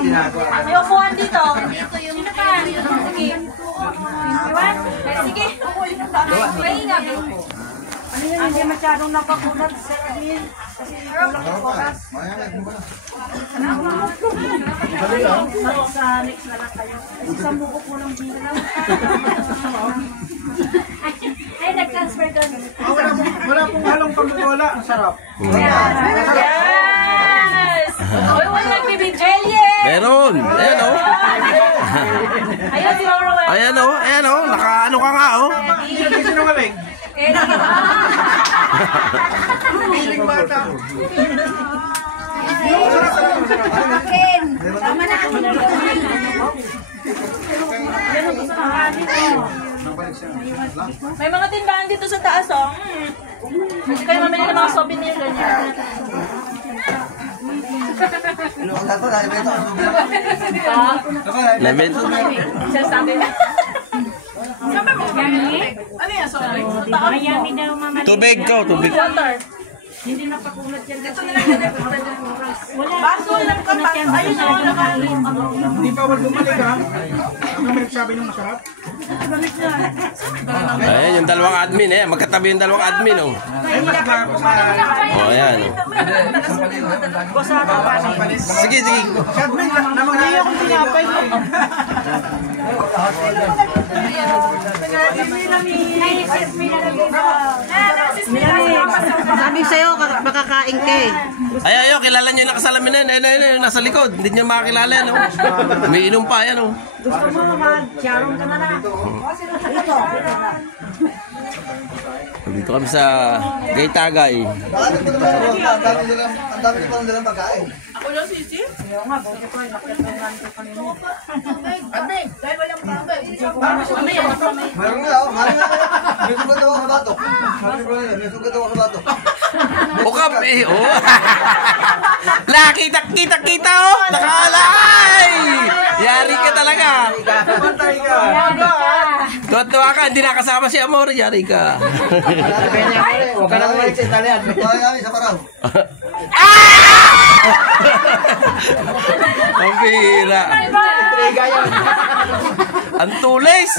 May upuan dito. Sino pa? Sige. Iwan? Sige. Mahinga. Ano yan, hindi masyadong napakulat sa admin. Kasi kulang ang oras. Sa next na lang kayo. Isang buko po lang bilang. Ay, nag-transfer doon. Wala pong halong pagkukula. Ang sarap. Yes! Uy, wala nagbibig. Alien! Meron. Ayan o. Ayun, si Laura. Ayan o. Ayan o. Nakaano ka nga o. Hindi sinungaling. Piling bata. Akin. Tama na. May mga tindahan dito sa taas, oh. Kasi kayo mamili ng mga souvenir, ganyan. Lamento. Sasabi na. Saan mo? Ano yan? Sorry. Mayami daw mamali. Tubig ko. Tubig. Water. Hindi napakulat yan. Ito na lang yan. Baso lang ka. Ayun na. Hindi pa wala bumalik ha. Ano may nagsabi ng masarap? Ayan yung dalawang admin eh. Magkatabi yung dalawang admin oh. Oh, ayan. Sige, sige. Admin, namanghiya akong tinapay. Sabi sa'yo, makakain ka eh. Ay, ayo, kilala nyo yung nakasalamin na yun. Ayun, nasa likod. Hindi nyo makakilala yan oh. Umiinom pa yan oh. Gusto mo mag-charong ka na na. Dito kami sa Gaytagay. Ang dami pa nilang pagkain. Ako lang, Sisi? Meron nga, may sugat ako sa bato. May sugat ako sa bato. O kami, oh. Kita oh. Nakalay! Yari ka talaga. Pantay ka. Tuwa ka, hindi nakasama si Amor. Yari ka. Huwag ka nang balik sa Italian. Huwag kami sa paraw. Ang bira. Ang tulis.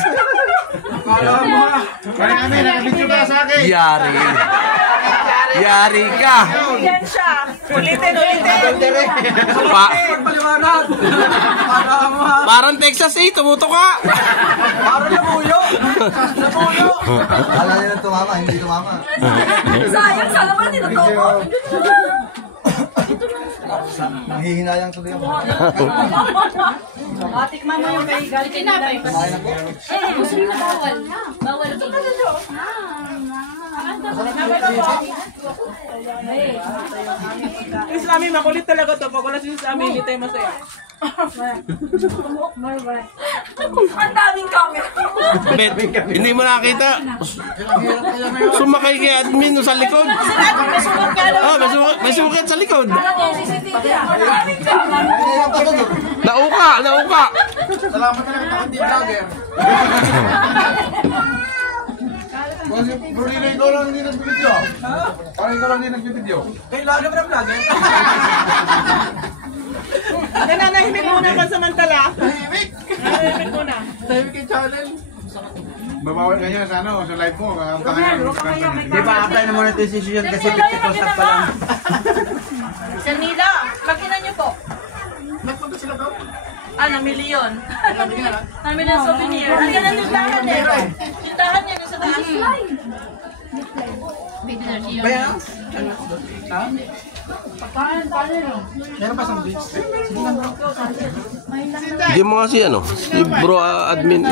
Kala mo ha. Kaya kami, nakabidyo ka sa akin. Yari ka. Yan siya. Ulitin. Paliwanag. Kala mo ha. Parang Texas eh, tumuto ka. Parang nabuyo. Kala nila tumama, hindi tumama. Sayang, sana pala tinutuko. Nanghihinayang tuloy ako. Tikman mo yung kay galing kinabay. Gusto nyo na bawal. Bawal. Ito na dito. Yung sa amin, makulit talaga to. Pag wala siya sa amin, hindi tayo masaya. Ang daming camera. Bet, hindi mo nakita. Sumakay kay admin sa likod. May sukat sa likod. Ang daming camera. Nauka. Salamat talaga ito, hindi vlogger. Kasi Brunino, ikaw lang hindi nagbibideo. Parang ikaw lang hindi nagbibideo. Kaya lagi mo na vlogger. Nananahimik muna pansamantala. Tahimik! Nananahimik muna. Tahimik yung channel. Babawal ka niya sa ano, sa live mo. Di ba apply na monetization kasi 50% pa lang. Sir Nila, makina niyo po. Nagpunta sila daw. Namili yun. Namili yung souvenir. Andiyan ang tindahan eh. Tindahan niya sa taas. Kaya? Meron pa isang beach? Hindi mo kasi ano, si bro admin.